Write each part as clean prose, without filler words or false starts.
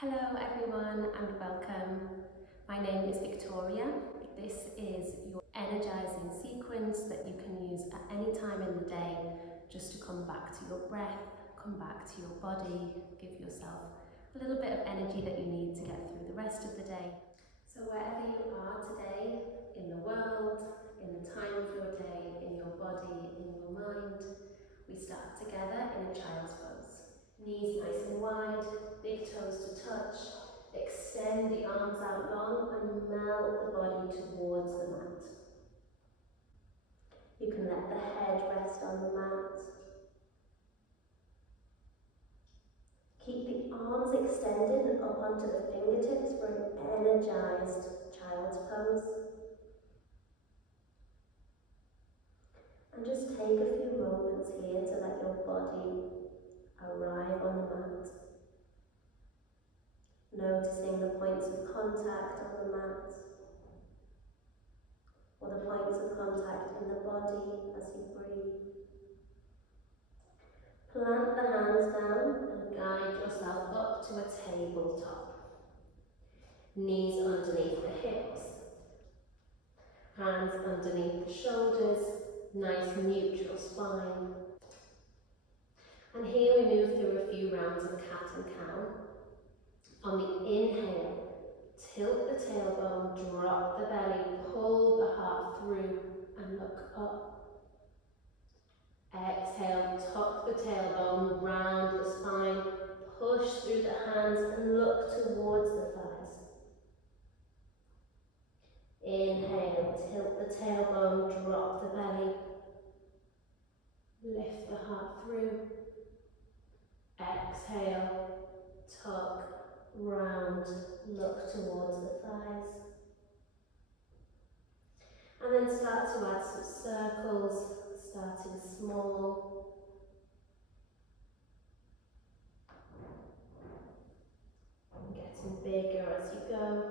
Hello everyone and welcome. My name is Victoria. This is your energizing sequence that you can use at any time in the day just to come back to your breath, come back to your body, give yourself a little bit of energy that you need to get through the rest of the day. So wherever you are today, in the world, in the time of your day, in your body, in your mind, we start together in a child's pose. Knees nice and wide, big toes to touch, extend the arms out long and melt the body towards the mat. You can let the head rest on the mat. Keep the arms extended and up onto the fingertips for an energized child's pose. And just take a few moments here to let your body arrive on the mat. Noticing the points of contact on the mat, or the points of contact in the body as you breathe. Plant the hands down and guide yourself up to a tabletop. Knees underneath the hips, hands underneath the shoulders, nice neutral spine. And here we move through a few rounds of cat and cow. On the inhale, tilt the tailbone, drop the belly, pull the heart through and look up. Exhale, tuck the tailbone, round the spine, push through the hands and look towards the thighs. Inhale, tilt the tailbone, drop the belly, lift the heart through. Exhale, tuck, round, look towards the thighs. And then start to add some circles, starting small. And getting bigger as you go.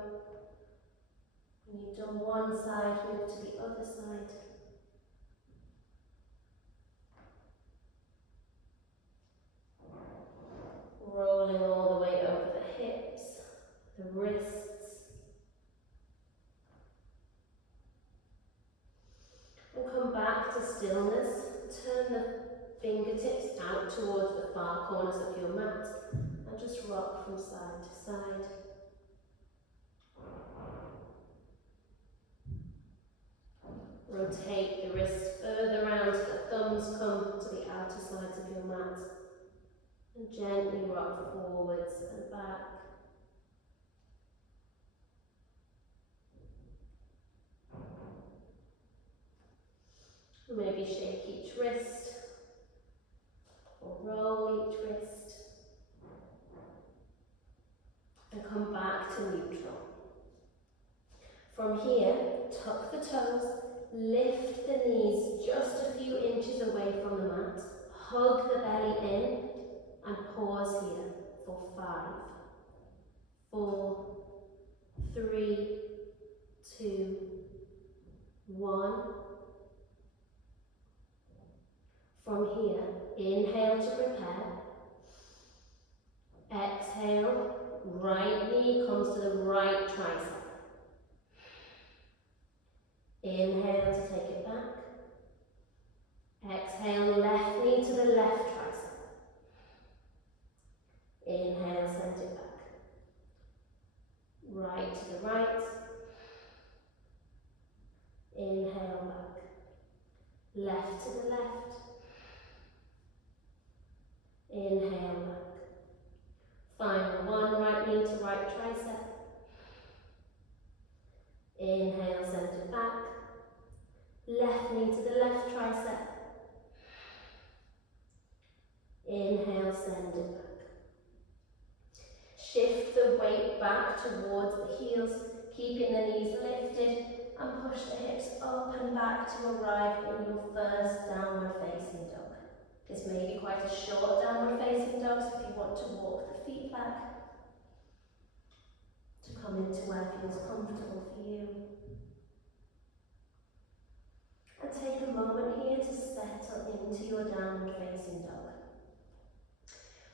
When you've done one side, move to the other side. Rolling all the way over the hips, the wrists. And come back to stillness. Turn the fingertips out towards the far corners of your mat and just rock from side to side. Rotate the wrists further round so the thumbs come to the outer sides of your mat. And gently rock forwards and back. Maybe shake each wrist or roll each wrist. And come back to neutral. From here, tuck the toes, lift the knees just a few inches away from the mat, hug the belly in, and pause here for 5, 4, 3, 2, 1. From here, inhale to prepare. Exhale, right knee comes to the right tricep. Inhale to take it back. Exhale, left knee to the left tricep. Inhale, send it back. Right to the right. Inhale, back. Left to the left. Inhale, back. Final one, right knee to right tricep. Inhale, send it back. Left knee to the left tricep. Inhale, send it back. Shift the weight back towards the heels, keeping the knees lifted, and push the hips up and back to arrive in your first downward facing dog. This may be quite a short downward facing dog, so if you want to walk the feet back, to come into where it feels comfortable for you. And take a moment here to settle into your downward facing dog.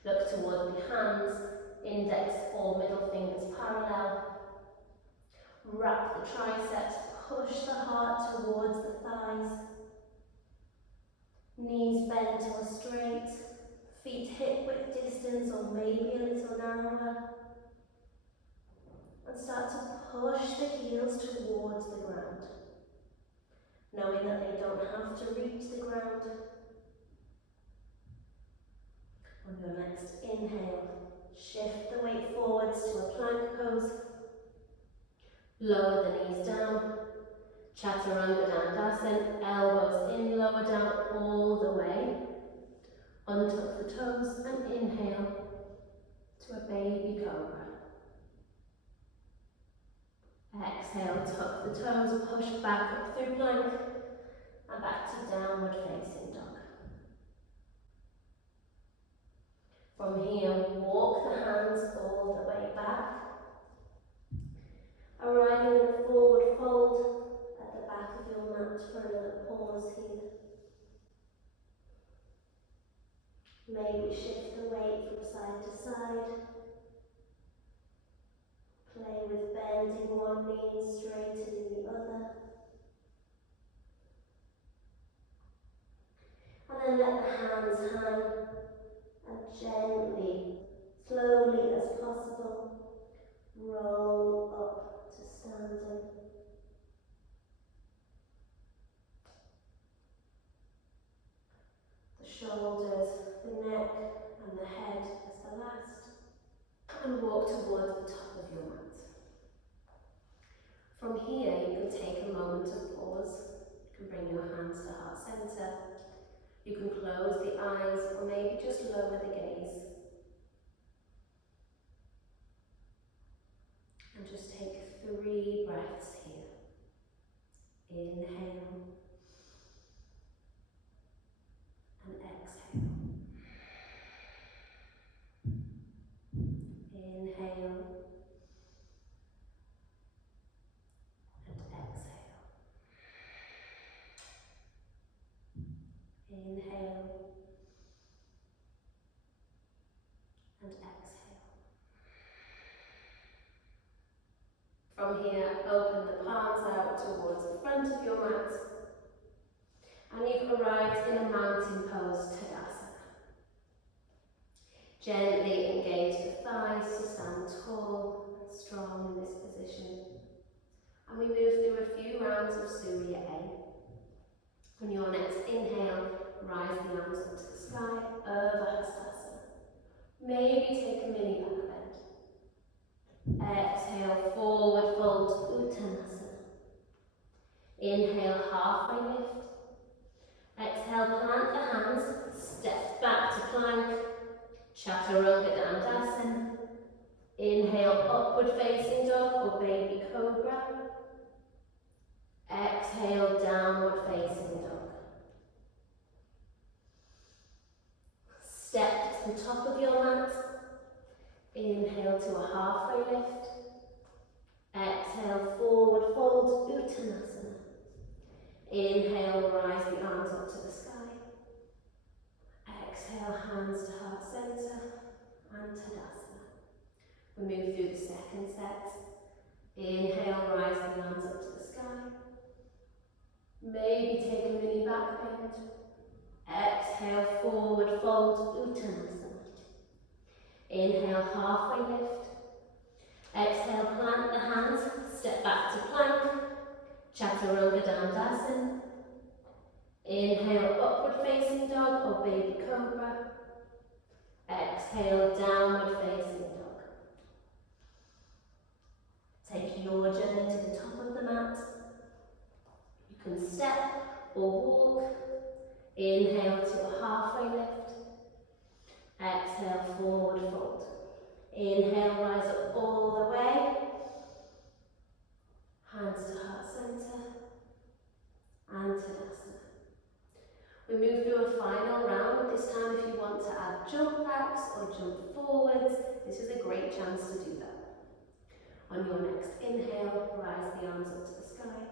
Look towards the hands, index or middle fingers parallel. Wrap the triceps, push the heart towards the thighs. Knees bent or straight, feet hip width distance or maybe a little narrower. And start to push the heels towards the ground, knowing that they don't have to reach the ground. On your next inhale, shift the weight forwards to a plank pose. Lower the knees down. Chaturanga Dandasana, elbows in, lower down all the way. Untuck the toes and inhale to a baby cobra. Exhale, tuck the toes, push back up through plank and back to downward facing dog. From here, walk the hands all the way back. Arriving in a forward fold at the back of your mat for another pause here. Maybe shift the weight from side to side. Play with bending one knee and straightening the other. And then let the hands hang and gently, slowly as possible, roll up to standing. The shoulders, the neck and the head as the last. And walk towards the top of your mat. From here, you can take a moment of pause. You can bring your hands to heart center. You can close the eyes or maybe just lower the gaze. And just take 3 breaths here. Inhale and exhale. Inhale and exhale. Inhale and exhale. From here, open the palms out towards the front of your mat. And you've arrived in a mountain pose, Tadasana. Gently engage the thighs to stand tall and strong in this position. And we move through a few rounds of Surya A. On your next inhale, rise the arms up to the sky, Urdhva. Maybe take a mini back bend. Exhale, forward fold, Uttanasana. Inhale, halfway lift. Exhale, plant the hands, step back to plank, Chaturanga Dandasana. Inhale, upward facing dog or baby cobra. Exhale, downward facing dog. Step to the top of your mat. Inhale to a halfway lift. Exhale, forward fold, Uttanasana. Inhale, rise the arms up to the sky. Exhale, hands to heart center and Tadasana. We move through the second set. Inhale, rise the arms up to the sky. Maybe take a mini back bend. Exhale, forward fold, Uttanasana. Inhale, halfway lift. Exhale, plant the hands, step back to plank, Chaturanga Dandasana. Inhale, upward facing dog or baby cobra. Exhale, downward facing dog. Take your journey to the top of the mat. You can step or walk. Inhale to a halfway lift. Exhale, forward fold. Inhale, rise up all the way. Hands to heart center and Tadasana. We move through a final round. This time, if you want to add jump backs or jump forwards, this is a great chance to do that. On your next inhale, rise the arms up to the sky.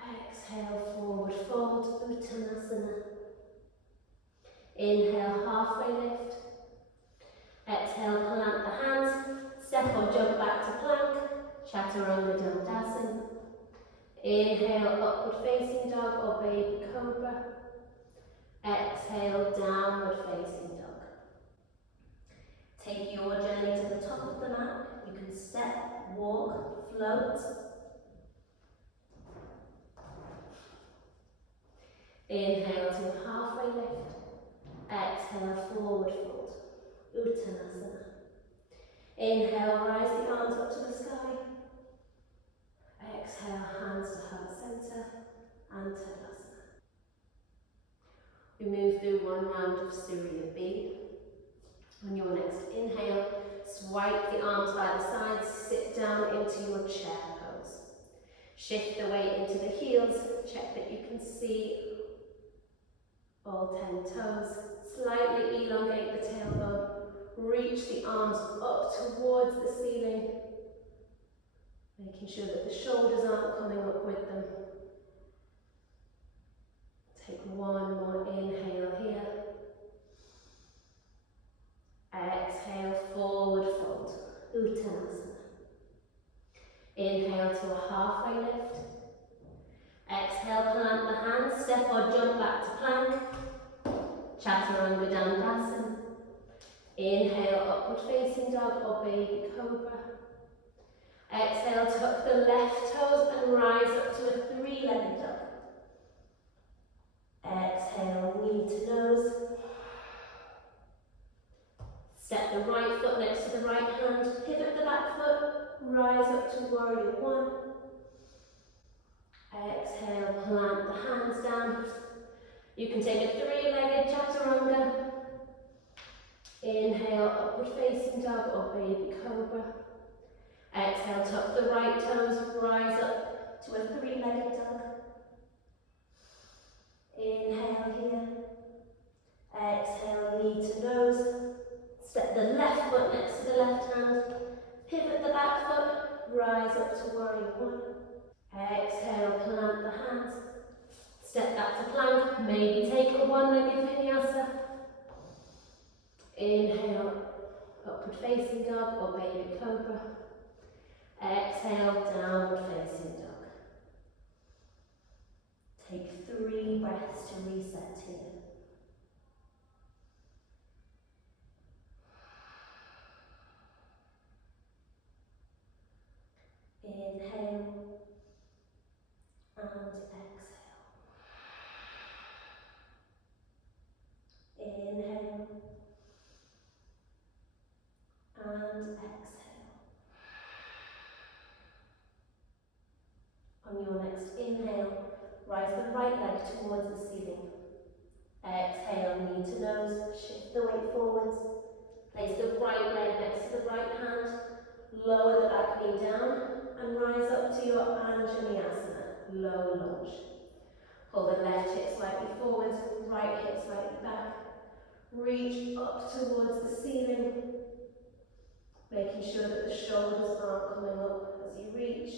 Exhale, forward fold, Uttanasana. Inhale, halfway lift. Chaturanga Dandasana. Inhale, upward facing dog or baby cobra. Exhale, downward facing dog. Take your journey to the top of the mat. You can step, walk, float. Inhale to a halfway lift. Exhale, forward fold. Uttanasana. Inhale, rise the arms up to the sky. Exhale, hands to heart center and Tadasana. We move through one round of Surya B. On your next inhale, swipe the arms by the sides, sit down into your chair pose. Shift the weight into the heels, check that you can see all 10 toes. Slightly elongate the tailbone, reach the arms up towards the ceiling, making sure that the shoulders aren't coming up with them. Take one more inhale here. Exhale, forward fold, Uttanasana. Inhale to a halfway lift. Exhale, plant the hands, step or jump back to plank. Chaturanga Dandasana. Inhale, upward facing dog or baby cobra. Exhale, tuck the left toes and rise up to a three-legged dog. Exhale, knee to nose. Step the right foot next to the right hand, pivot the back foot, rise up to warrior one. Exhale, plant the hands down. You can take a three-legged chaturanga. Inhale, upward facing dog or baby cobra. Exhale, tuck the right toes, rise up to a three-legged dog. Inhale here. Exhale, knee to nose. Step the left foot next to the left hand. Pivot the back foot, rise up to warrior one. Exhale, plant the hands. Step back to plank, maybe take a one-legged vinyasa. Inhale, upward facing dog or baby cobra. Exhale, downward facing dog. Take 3 breaths to reset here. Inhale and exhale. Inhale and exhale. On your next inhale, rise the right leg towards the ceiling. Exhale, knee to nose, shift the weight forwards. Place the right leg next to the right hand. Lower the back knee down and rise up to your Energizing, low lunge. Pull the left hip slightly forwards, right hip slightly back. Reach up towards the ceiling, making sure that the shoulders aren't coming up as you reach.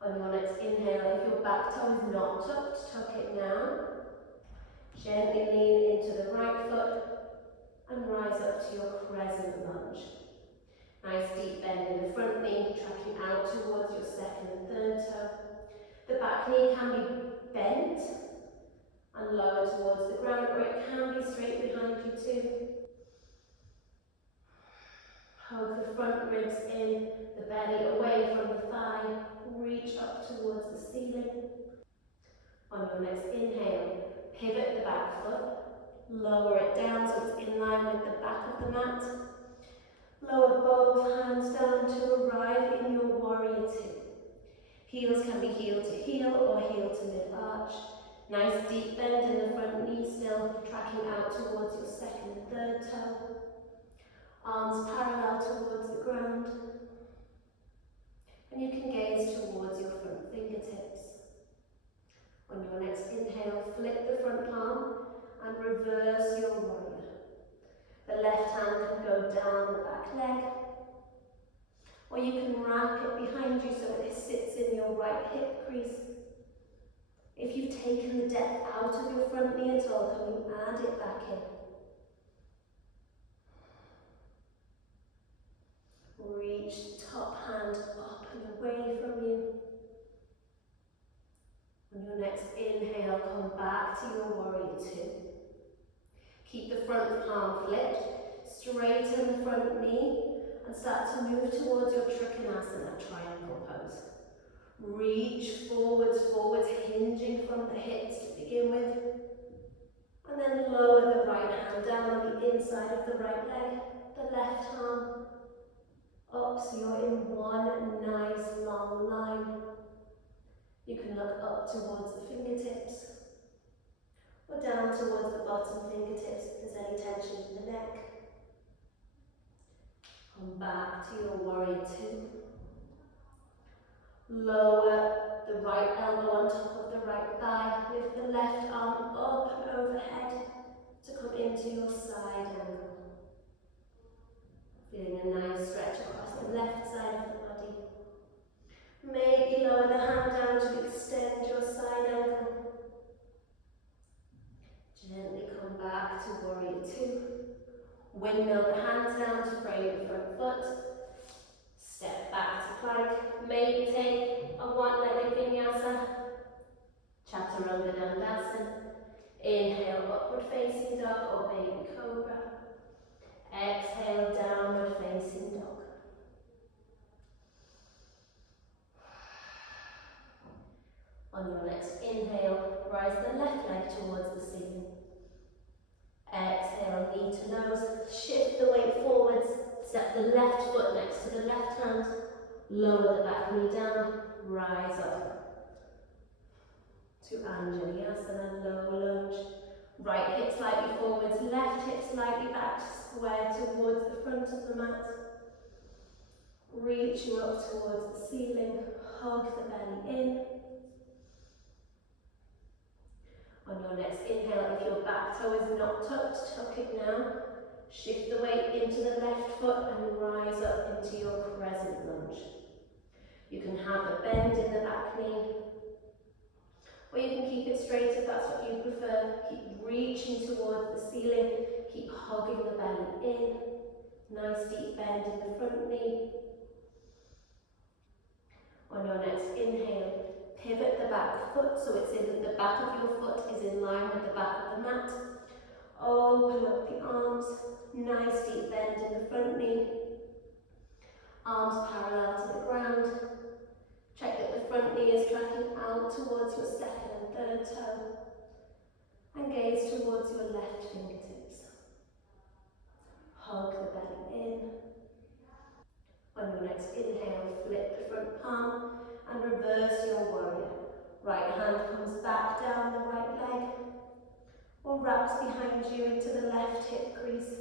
On your next inhale, if your back toe is not tucked, tuck it now. Gently lean into the right foot and rise up to your crescent lunge. Nice deep bend in the front knee, tracking out towards your second and third toe. The back knee can be bent and lower towards the ground, or it can be straight behind you too. Hug the front ribs in, the belly away from the thigh, reach up towards the ceiling. On your next inhale, pivot the back foot, lower it down so it's in line with the back of the mat. Lower both hands down to arrive in your warrior two. Heels can be heel to heel or heel to mid-arch. Nice deep bend in the front knee still, tracking out towards your second and third toe. Arms parallel towards the ground. And you can gaze towards your front fingertips. On your next inhale, flip the front palm and reverse your warrior. The left hand can go down the back leg, or you can wrap it behind you so it sits in your right hip crease. If you've taken the depth out of your front knee at all, can you add it back in? Reach the top hand up and away from you. On your next inhale, come back to your warrior two. Keep the front palm flipped, straighten the front knee, and start to move towards your Trikonasana triangle pose. Reach forwards, hinging from the hips to begin with. And then lower the right hand down on the inside of the right leg, the left arm up so you're in one nice long line. You can look up towards the fingertips or down towards the bottom fingertips if there's any tension in the neck. Come back to your warrior two. Lower the right elbow on top of the right thigh. Lift the left arm up and overhead to come into your side angle. Feeling a nice stretch across the left side of the body. Maybe lower the hand down to extend your side angle. Gently come back to warrior two. Windmill the hands down to frame the front foot. Step back to plank. Maybe take a one-legged vinyasa. Chaturanga Dandasana. Inhale, upward facing dog or baby cobra. Exhale, downward facing dog. On your next inhale, rise the left leg towards the ceiling. Exhale, knee to nose, shift the weight forwards, step the left foot next to the left hand, lower the back knee down, rise up to Anjaliasana, low lunge. Right hip slightly forwards, left hip slightly back, square towards the front of the mat. Reaching up towards the ceiling, hug the belly in. On your next inhale, if your back toe is not tucked, tuck it now. Shift the weight into the left foot and rise up into your crescent lunge. You can have a bend in the back knee, or you can keep it straight if that's what you prefer. Keep reaching towards the ceiling, keep hugging the belly in. Nice deep bend in the front knee. On your next inhale, pivot the back foot so it's in the back of your foot is in line with the back of the mat. Open up the arms, nice deep bend in the front knee. Arms parallel to the ground. Check that the front knee is tracking out towards your second and third toe. And gaze towards your left fingertips. Hug the belly in. On your next inhale, flip the front palm and reverse your warrior. Right hand comes back down the right leg or wraps behind you into the left hip crease.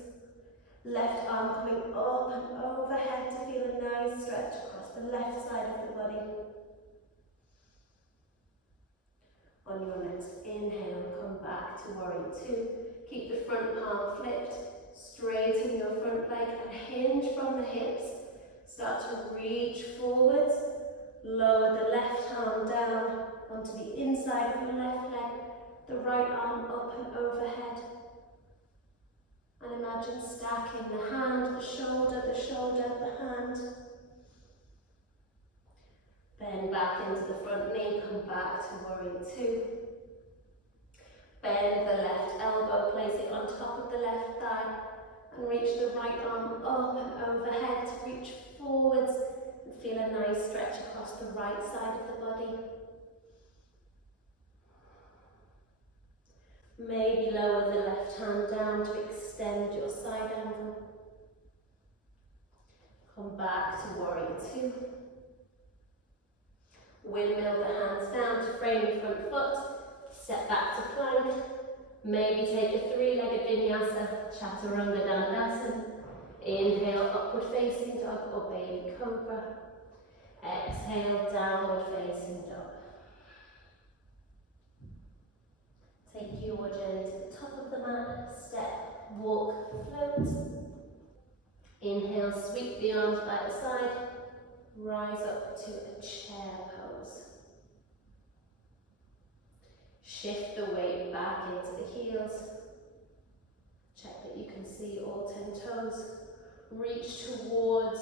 Left arm coming up and overhead to feel a nice stretch across the left side of the body. On your next inhale, come back to warrior two. Keep the front palm flipped, straighten your front leg and hinge from the hips. Start to reach forwards, lower the left arm down onto the inside of the left leg, the right arm up and overhead. And imagine stacking the hand, the shoulder, the hand. Bend back into the front knee, come back to warrior two. Bend the left elbow, place it on top of the left thigh, and reach the right arm up and overhead to reach forwards and feel a nice stretch across the right side of the body. Maybe lower the left hand down to extend your side angle. Come back to warrior two. Windmill the hands down to frame your front foot. Step back to plank. Maybe take a three-legged vinyasa, Chaturanga Dandasana. Inhale, upward facing dog or baby cobra. Exhale, downward facing dog. Take your journey to the top of the mat. Step, walk, float. Inhale, sweep the arms by the side. Rise up to a chair pose. Shift the weight back into the heels. Check that you can see all 10 toes. Reach towards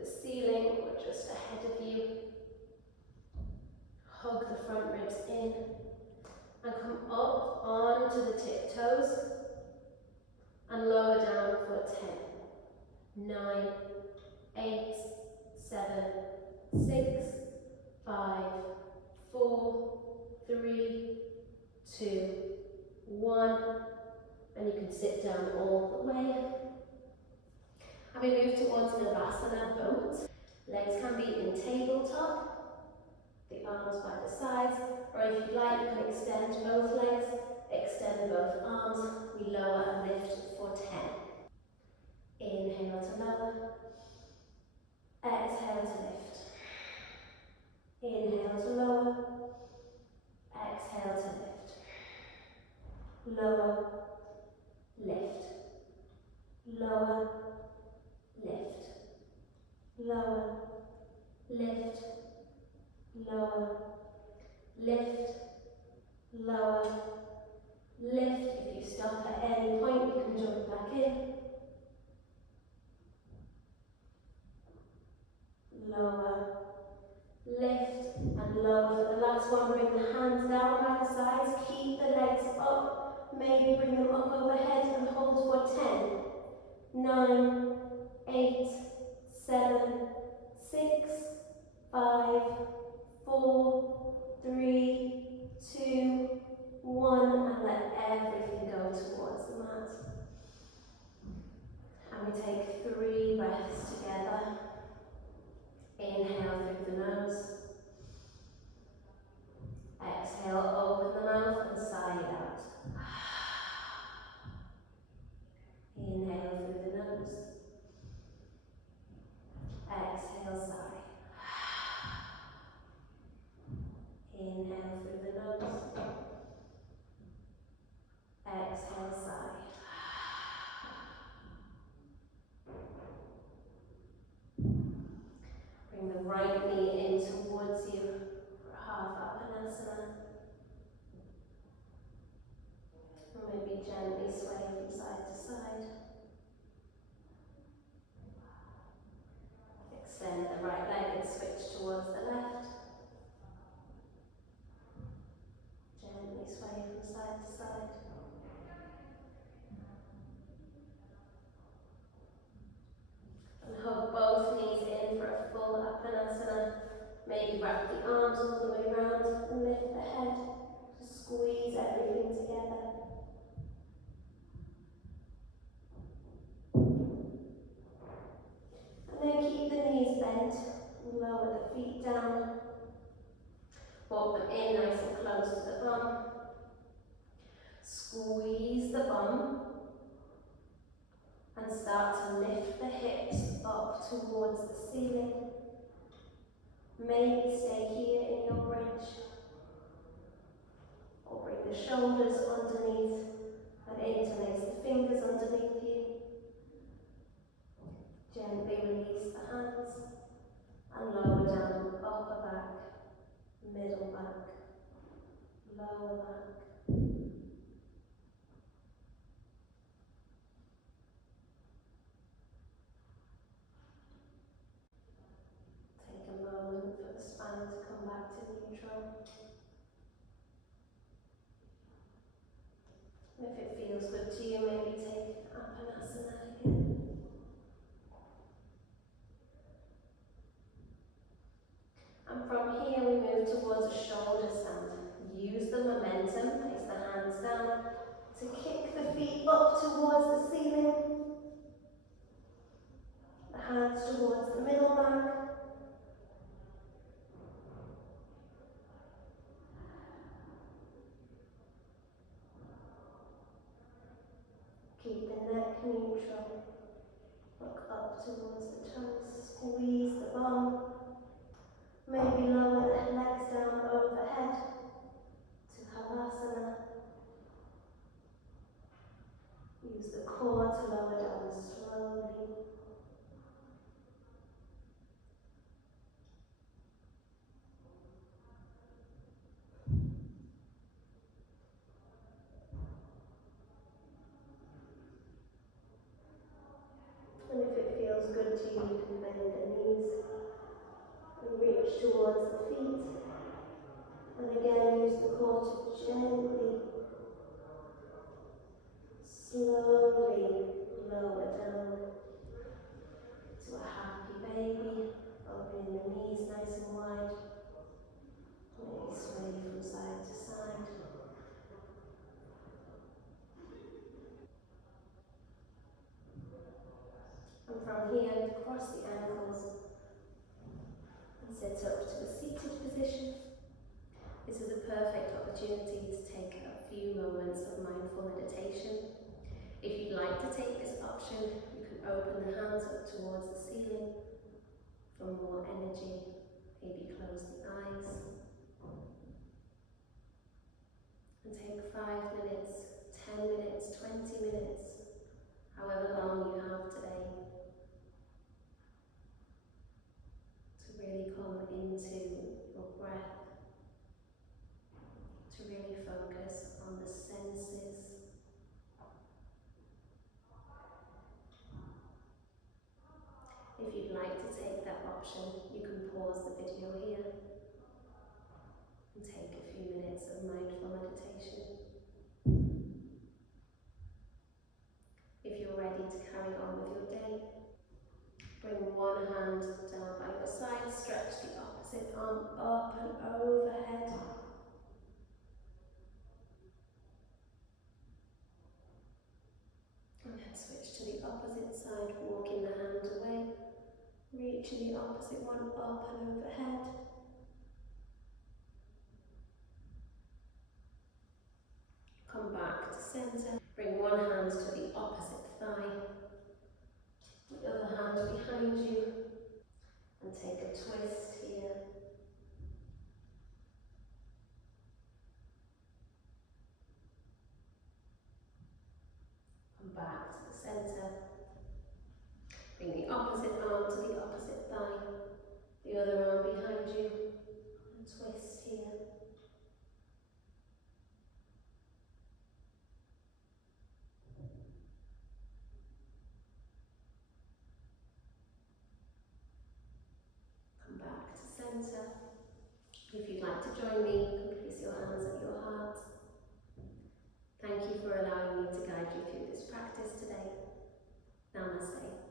the ceiling or just ahead of you. Hug the front ribs in and come up onto the tiptoes and lower down for 10, 9, 8, 7, 6, 5, 4, 3, 2, 1, and you can sit down all the way. And we move towards Navasana boat. Legs can be in tabletop, the arms by the sides, or if you'd like, you can extend both legs, extend both arms. We lower and lift for 10. Inhale to lower, exhale to lift. Inhale to lower, exhale to lift. Lower, lift. Lower, lift. Lower, lift. Lower, lift. Lower, lift. If you stop at any point, you can jump back in. Lower, lift and lower. For the last one, bring the hands down by the sides. Keep the legs up. Maybe bring them up overhead and hold for 10, 9, 8, 7, 6, 5, 4, 3, 2, 1, and let everything go towards the mat. And we take 3 breaths together. Inhale through the nose. Exhale, open the mouth and sigh it out. Inhale through the nose. Exhale, sigh. Inhale through the nose. Exhale, sigh. Bring the right knee in towards you for half Apanasana. And maybe gently sway from side to side. Extend the right leg and switch towards the left. Gently sway from side to side. And hug both knees in for a full Apanasana. Maybe wrap the arms all the way around and lift the head to squeeze everything together. And then keep the knees bent and lower the feet down. Walk them in nice and close to the bum. Squeeze the bum and start to lift the hips up towards the ceiling. Maybe stay here in your bridge, or bring the shoulders underneath and interlace the fingers underneath you. Gently release the hands and lower down upper back, middle back, lower back. Take a moment for the spine to come back to neutral. If it feels good to you, maybe take Apanasana again. And from here we move towards a shoulder stand. Use the momentum, place the hands down to kick the feet up towards the ceiling. The hands towards the middle back. Keep the neck neutral. Look up towards the toes. Squeeze the bum. Maybe lower the legs down overhead to Havasana. Use the core to lower down slowly. And if it feels good to you, you can bend the knees and reach towards the feet. And again, use the core to gently, slowly lower down to a happy baby, opening the knees nice and wide. Maybe sway from side to side. And from here, cross the ankles and sit up to a seated position. This is a perfect opportunity to take a few moments of mindful meditation. If you'd like to take this option, you can open the hands up towards the ceiling for more energy. Maybe close the eyes. And take 5 minutes, 10 minutes, 20 minutes, however long you have today, to really come into your breath, to really focus on the senses. If you'd like to take that option, you can pause the video here and take a few minutes of mindful meditation. If you're ready to carry on with your day, bring one hand down by your side, stretch the opposite arm up and overhead. And then switch to the opposite side, walking the hand away, reaching the opposite one up and overhead. Come back to centre, bring one hand to the opposite thigh, the other hand behind you, and take a twist here. Come back to the centre, bring the opposite arm to the opposite thigh, the other arm behind you, and twist here. Come back to centre. If you'd like to join me, you can place your hands at your heart. Thank you for allowing me to guide you through this practice today. Namaste.